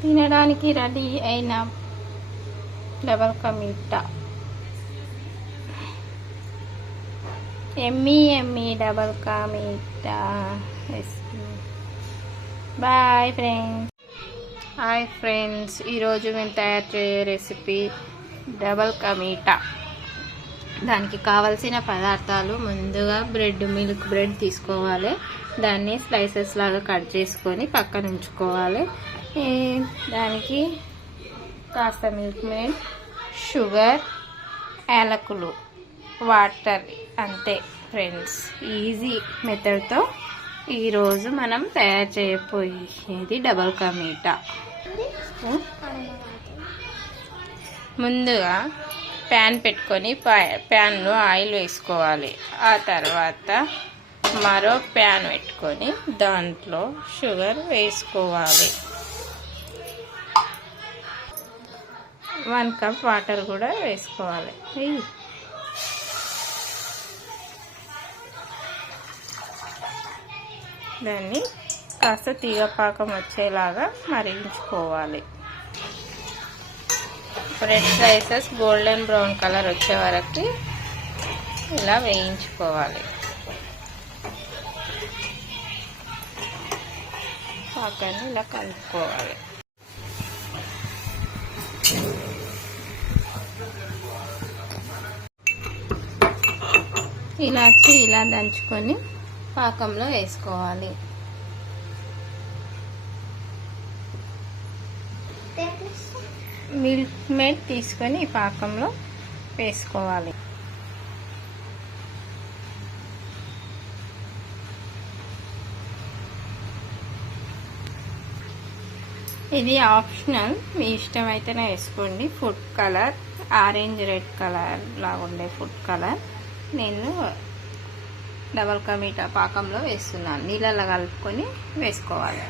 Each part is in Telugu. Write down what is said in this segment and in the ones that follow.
తినడానికి రెడీ అయిన డబల్ కా మీఠా. ఎమ్మీ ఎమ్మీ double ka meetha. Bye friends. Hi friends, ఈరోజు మేము తయారు చేయే రెసిపీ డబల్ కా మీఠా. దానికి కావలసిన పదార్థాలు ముందుగా మిల్క్ బ్రెడ్ తీసుకోవాలి. దాన్ని స్లైసెస్ లాగా కట్ చేసుకొని పక్కన ఉంచుకోవాలి. దానికి కాస్త మిల్క్ మేడ్, షుగర్, యాలకులు, వాటర్, అంతే ఫ్రెండ్స్. ఈజీ మెథడ్తో ఈరోజు మనం తయారు చేయబోయేది డబల్ కా మీఠా. ముందుగా ప్యాన్ పెట్టుకొని ప్యాన్లో ఆయిల్ వేసుకోవాలి. ఆ తర్వాత మరో ప్యాన్ పెట్టుకొని దాంట్లో షుగర్ వేసుకోవాలి. 1 కప్ వాటర్ కూడా వేసుకోవాలి. దాన్ని కాస్త తీగపాకం వచ్చేలాగా మరిగించుకోవాలి. Bread slices golden brown colour వచ్చే వరకు ఇలా వేయించుకోవాలి. పాకాన్ని ఇలా కలుపుకోవాలి. ఇలాచి ఇలా దంచుకొని పాకంలో వేసుకోవాలి. మిల్క్ మేడ్ తీసుకొని ఈ పాకంలో వేసుకోవాలి. ఇది ఆప్షనల్, మీ ఇష్టమైతేనే వేసుకోండి. Food colour, orange red colour లాగా ఉండే ఫుడ్ కలర్ నేను డబల్ కా మీఠా పాకంలో వేస్తున్నాను. నీళ్ళలో కలుపుకొని వేసుకోవాలి.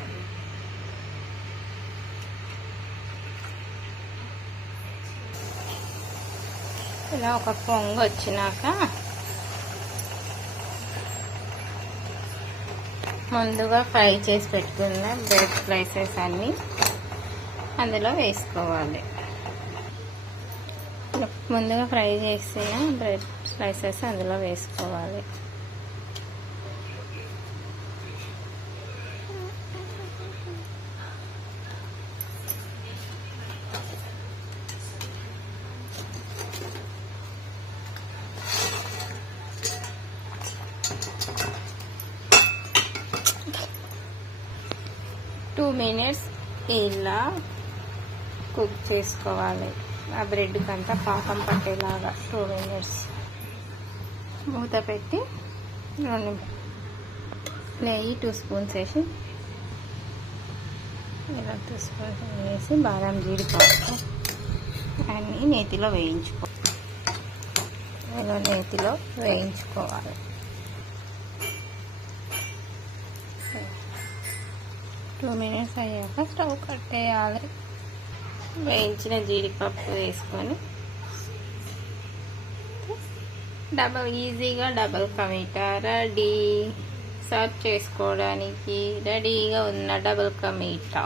ఇలా ఒక పొంగు వచ్చినాక ముందుగా ఫ్రై చేసి పెట్టుకున్న బ్రెడ్ స్లైసెస్ అన్నీ అందులో వేసుకోవాలి. ముందుగా ఫ్రై చేసిన బ్రెడ్ స్లైసెస్ అందులో వేసుకోవాలి. టూ మినిట్స్ ఇలా కుక్ చేసుకోవాలి. ఆ బ్రెడ్కి అంతా పాకం పట్టేలాగా 2 మినిట్స్ మూత పెట్టి నెయ్యి 2 స్పూన్స్ వేసి ఇలా 2 స్పూన్స్ వేసి బాదం జీడిపప్పు అన్నీ నేతిలో వేయించుకోవాలి. 2 మినిట్స్ అయ్యాక స్టవ్ కట్టేయాలి. వేయించిన జీడిపప్పు వేసుకొని ఈజీగా డబల్ కా మీఠా రెడీ. సర్వ్ చేసుకోవడానికి రెడీగా ఉన్న డబల్ కా మీఠా.